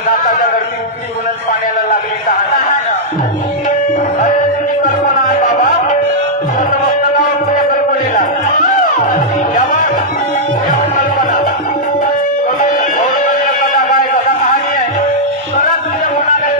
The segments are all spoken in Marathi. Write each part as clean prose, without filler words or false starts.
दाताच्या धरती उठली म्हणून पाण्याला लागली तहान तुझी कल्पना आहे बाबा मस्त गाव तुझ्या कल्पनेला कल्पना कथा काय कथा कहाणी आहे खरा तुझ्या मनाला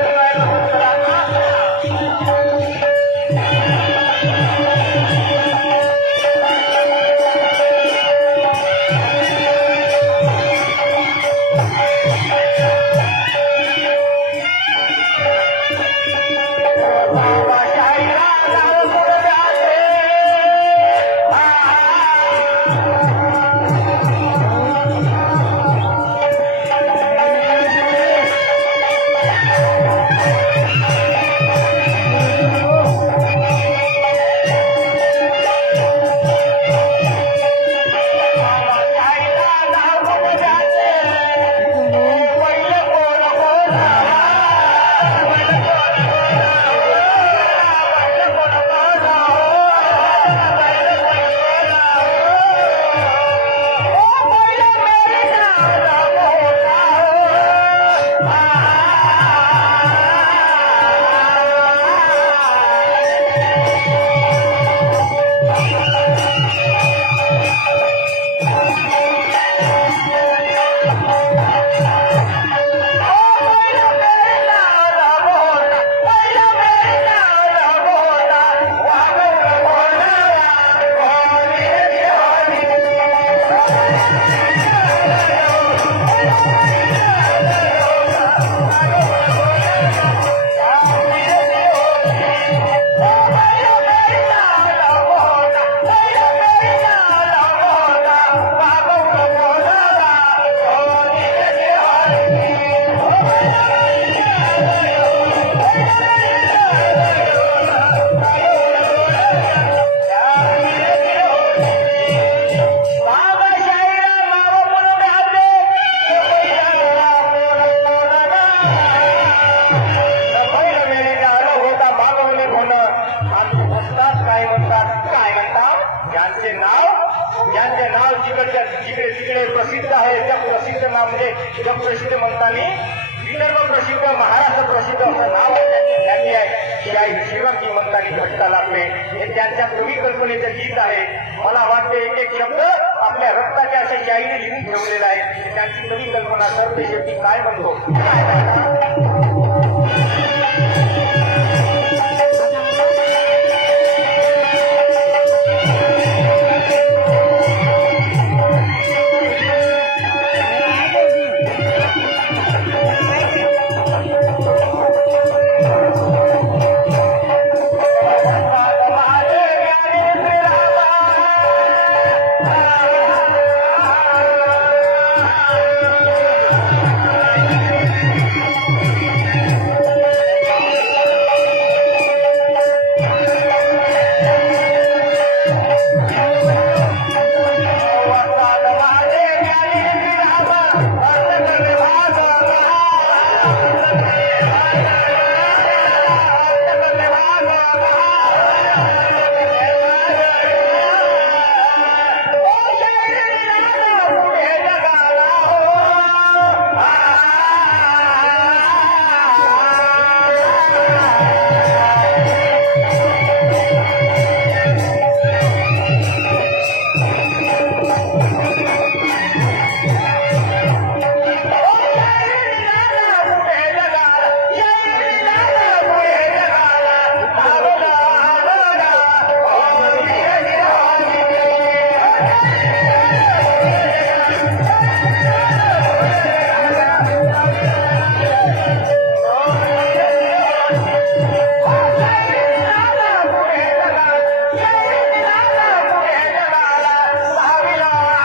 जिकडे प्रसिद्ध आहे त्या प्रसिद्ध नाव म्हणजे जगप्रसिद्ध म्हणताना विदर्भ प्रसिद्ध महाराष्ट्र प्रसिद्ध असं नाव त्यांनी आहे शिवरामजी म्हणताना घटका लागले हे त्यांच्या कवी कल्पनेचं गीत आहे. मला वाटते एक एक शब्द आपल्या रक्ताच्या अशा शाईने लिहून ठेवलेला आहे. त्यांची कवी कल्पना सरते शेवटी काय म्हणतो